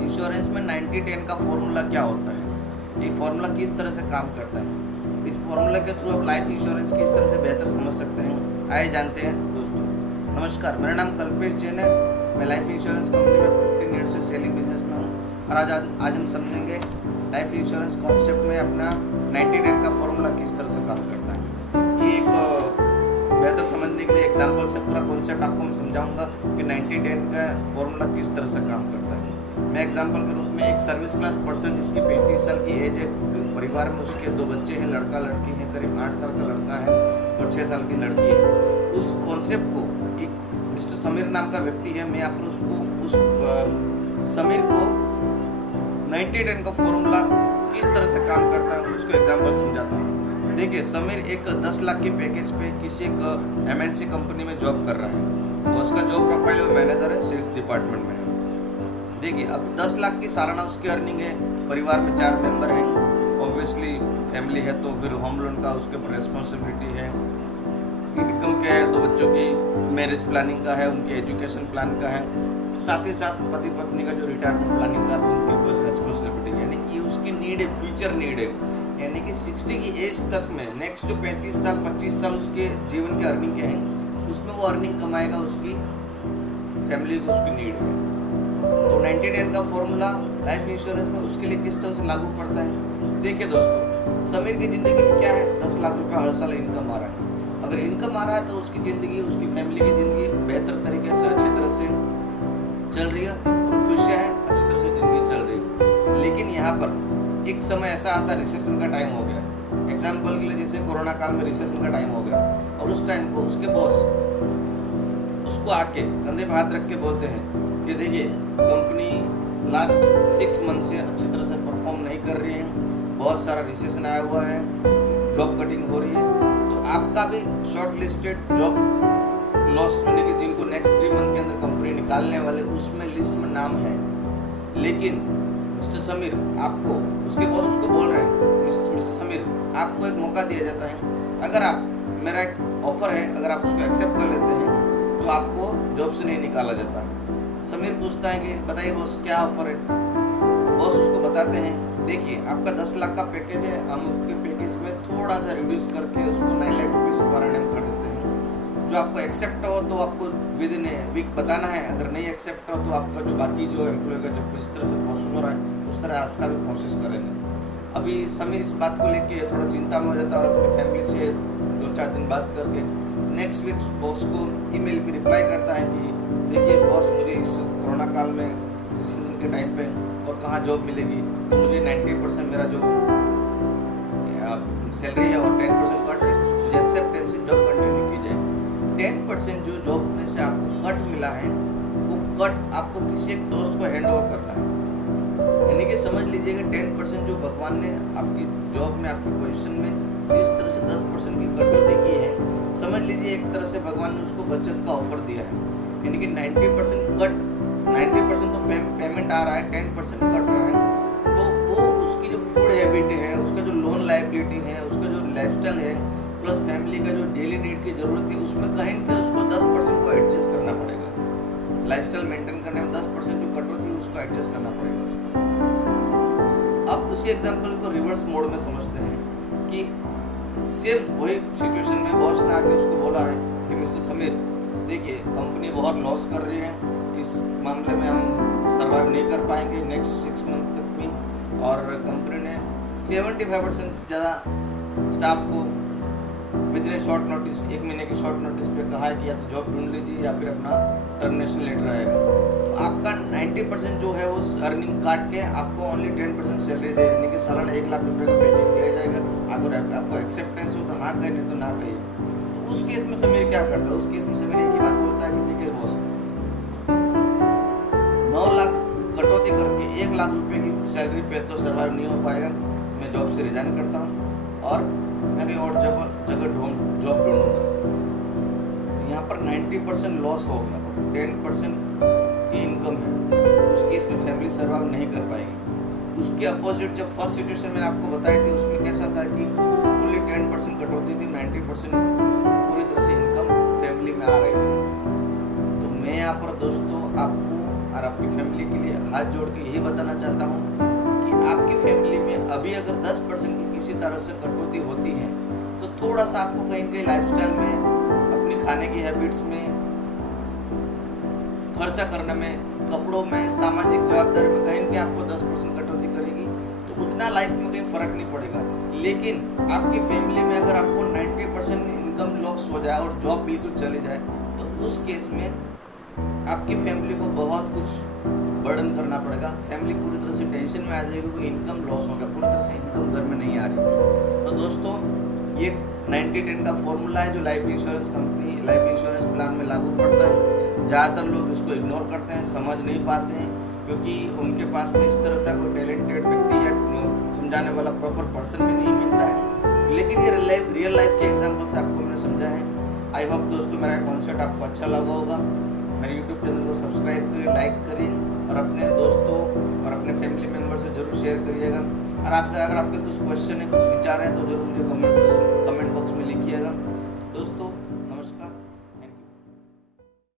Insurance में 90-10 का formula क्या होता है, ये फॉर्मूला किस तरह से काम करता है, इस फॉर्मूला के थ्रू आप लाइफ इंश्योरेंस किस तरह से बेहतर समझ सकते हैं, आइए जानते हैं दोस्तों। नमस्कार, मेरा नाम कल्पेश जैन है। मैं लाइफ इंश्योरेंस कंपनी में 15 ईयर से सेलिंग बिजनेस में हूँ और आज हम समझेंगे लाइफ इंश्योरेंस कॉन्सेप्ट में अपना 90-10 का फॉर्मूला किस तरह से काम करता है। ये एक बेहतर समझने के लिए एग्जाम्पल से पूरा कॉन्सेप्ट आपको मैं समझाऊंगा कि 90-10 का फॉर्मूला किस तरह से काम करता है। मैं एग्जाम्पल के रूप में एक सर्विस क्लास पर्सन जिसकी 35 साल की एज है, परिवार में उसके 2 बच्चे हैं, लड़का लड़की है, करीब 8 साल का लड़का है और 6 साल की लड़की है। उस कॉन्सेप्ट को एक मिस्टर समीर नाम का व्यक्ति है, मैं आपको उस समीर को 90-10 का फॉर्मूला किस तरह से काम करता है उसको एग्जाम्पल समझाता हूँ। देखिए, समीर एक 10 लाख के पैकेज पे किसी एक MNC कंपनी में जॉब कर रहा है और उसका जॉब प्रोफाइल वो मैनेजर है, सेल्स डिपार्टमेंट में है। देखिए, अब 10 लाख की सालाना उसकी अर्निंग है, परिवार में 4 मेंबर हैं, ऑब्वियसली फैमिली है तो फिर होम लोन का उसके ऊपर रिस्पॉन्सिबिलिटी है, इनकम क्या है, 2 बच्चों की मैरिज प्लानिंग का है, उनकी एजुकेशन प्लान का है, साथ ही साथ पति पत्नी का जो रिटायरमेंट प्लानिंग का भी उनके ऊपर रिस्पॉन्सिबिलिटी है। यानी कि उसकी नीड है, फ्यूचर नीड है, यानी कि 60 की एज तक में नेक्स्ट जो 35 साल 25 साल उसके जीवन की अर्निंग क्या है, उसमें वो अर्निंग कमाएगा, उसकी फैमिली को उसकी नीड है। तो 90-10 का फॉर्मूला लाइफ इंश्योरेंस में उसके लिए किस तरह से लागू पड़ता है। देखिए दोस्तों, समीर की ज़िंदगी में क्या है, 10 लाख रुपया हर साल इनकम आ रहा है। अगर इनकम आ रहा है तो उसकी ज़िंदगी, उसकी फैमिली की ज़िंदगी बेहतर तरीके से, अच्छी तरह से चल रही है, खुशियाँ हैं, अच्छी तरह से ज़िंदगी चल रही है। लेकिन यहाँ पर एक समय ऐसा आता है, रिसेशन का टाइम हो गया। एग्जाम्पल के लिए जैसे कोरोना काल में रिसेशन का टाइम हो गया और उस टाइम को उसके बॉस उसको आके कंधे पे हाथ रख के बोलते हैं कि देखिए, कंपनी लास्ट 6 मंथ से अच्छी तरह से परफॉर्म नहीं कर रही है, बहुत सारा रिसेशन आया हुआ है, जॉब कटिंग हो रही है, तो आपका भी शॉर्ट लिस्टेड जॉब लॉस होने की, जिनको नेक्स्ट 3 मंथ के अंदर कंपनी निकालने वाले उसमें लिस्ट में नाम है। लेकिन मिस्टर समीर, आपको उसके बॉस उसको बोल रहे हैं, मिस्टर समीर, आपको एक मौका दिया जाता है, अगर आप, मेरा एक ऑफर है, अगर आप उसको एक्सेप्ट कर लेते हैं तो आपको जॉब से नहीं निकाला जाता है। समीर पूछता है कि बताइए बॉस, क्या ऑफर है। बॉस उसको बताते हैं, देखिए आपका 10 लाख का पैकेज है, हम उसके पैकेज में थोड़ा सा रिड्यूस करके उसको 9 लाख रुपीज़ पर एनम कर देते हैं। जो आपको एक्सेप्ट हो तो आपको विद इन वीक बताना है, अगर नहीं एक्सेप्ट हो तो आपका जो बाकी जो एम्प्लॉय का जो किस तरह से प्रोसेस हो रहा है उस तरह आपका भी प्रोसेस करेंगे। अभी समीर इस बात को लेके थोड़ा चिंता में हो जाता है और अपनी फैमिली से 2-4 दिन बात करके नेक्स्ट वीक बॉस को ईमेल पे रिप्लाई करता है कि देखिए बॉस, मुझे इस कोरोना काल में रिसेशन के टाइम पे और कहाँ जॉब मिलेगी, तो मुझे 90% मेरा जो सैलरी है और 10% कट है, मुझे एक्सेप्टेंस से जॉब कंटिन्यू की जाए। 10% जो जॉब में से आपको कट मिला है वो कट आपको किसी एक दोस्त को हैंड ओवर करना है। यानी कि समझ लीजिएगा 10% जो भगवान ने आपकी जॉब में, आपकी पोजीशन में जिस तरह से 10% की कटौती की है, समझ लीजिए एक तरह से भगवान ने उसको बचत का ऑफर दिया है। यानी कि 90% कट, 90% तो पेमेंट आ रहा है, 10% कट रहा है, तो वो उसकी जो फूड हैबिट है, उसका जो लोन लायबिलिटी है, उसका जो लाइफस्टाइल है, प्लस फैमिली का जो डेली नीड की जरूरत है, उसमें कहीं ना कहीं उसको 10% को एडजस्ट करना पड़ेगा। लाइफस्टाइल मेंटेन करने में 10% जो कटौती है उसको एडजस्ट करना पड़ेगा। अब उसी एग्जाम्पल को रिवर्स मोड में समझते हैं कि सेम वही सिचुएशन में बॉस ने आके उसको बोला है कि मिस्टर समीर, देखिए कंपनी बहुत लॉस कर रही है, इस मामले में हम सर्वाइव नहीं कर पाएंगे नेक्स्ट 6 मंथ तक भी, और कंपनी ने 75% से ज़्यादा स्टाफ को विद इन शॉर्ट नोटिस, 1 महीने की शॉर्ट नोटिस पे कहा है कि या तो जॉब ढूंढ लीजिए या फिर अपना टर्मिनेशन लेटर आएगा। तो आपका 90% जो है वो अर्निंग काट के आपको ओनली 10% सैलरी दे, यानी कि सालाना 1 लाख रुपये का पैकेज दिया जाएगा। अगर आपको एक्सेप्टेंस हो तो हाँ कहें, नहीं तो ना कहिए। तो उस केस में समीर क्या करता है, उस केस में समीर एक ही बात बोलता है कि ठीक है बॉस, 9 लाख कटौती करके 1 लाख रुपये की सैलरी पे तो सर्वाइव नहीं हो पाएगा, मैं जॉब से रिजाइन करता हूँ और मैं कहीं और जगह जॉब ढूंढूंगा। यहाँ पर 90% लॉस होगा, 10% की इनकम है, उस केस में फैमिली सर्वाइव नहीं कर पाएगी। उसके अपोजिट जब फर्स्ट सिचुएशन मैंने आपको बताई थी, उसमें कैसा था कि ओनली 10% कटौती थी, 90% पूरी तरह से इनकम फैमिली में आ रही थी। तो मैं यहाँ पर दोस्तों आपको और आपकी फैमिली के लिए हाथ जोड़ के यही बताना चाहता हूँ कि आपकी फैमिली में अभी अगर 10% की किसी तरह से कटौती होती है तो थोड़ा सा आपको कहीं कहीं लाइफस्टाइल में, अपनी खाने की हैबिट्स में, खर्चा करने में, कपड़ों में, सामाजिक जवाबदारी में कहीं कहीं आपको 10% कटौती करेगी तो उतना लाइफ में कहीं फर्क नहीं पड़ेगा। लेकिन आपकी फैमिली में अगर आपको 90% इनकम लॉस हो जाए और जॉब बिल्कुल चली जाए तो उस केस में आपकी फैमिली को बहुत कुछ बर्डन करना पड़ेगा। फैमिली पूरी तरह से टेंशन में आ जाएगी क्योंकि इनकम लॉस हो गया, पूरी तरह से इनकम घर में नहीं आ रही। तो दोस्तों ये 90-10 का फॉर्मूला है जो life insurance company, life insurance plan में लागू पड़ता है। ज़्यादातर लोग इसको इग्नोर करते हैं, समझ नहीं पाते हैं क्योंकि उनके पास में इस तरह से कोई टैलेंटेड व्यक्ति या समझाने वाला प्रॉपर पर्सन भी नहीं मिलता है। लेकिन ये रियल लाइफ के एग्जाम्पल से आपको मैंने समझा है। आई होप दोस्तों मेरा कॉन्सेप्ट आपको अच्छा लगा होगा। मेरे यूट्यूब चैनल को सब्सक्राइब करिए, लाइक करिए और अपने दोस्तों और अपने फैमिली मेम्बर से जरूर शेयर करिएगा। और अगर आपके कुछ क्वेश्चन है, कुछ विचार है तो जरूर मुझे कमेंट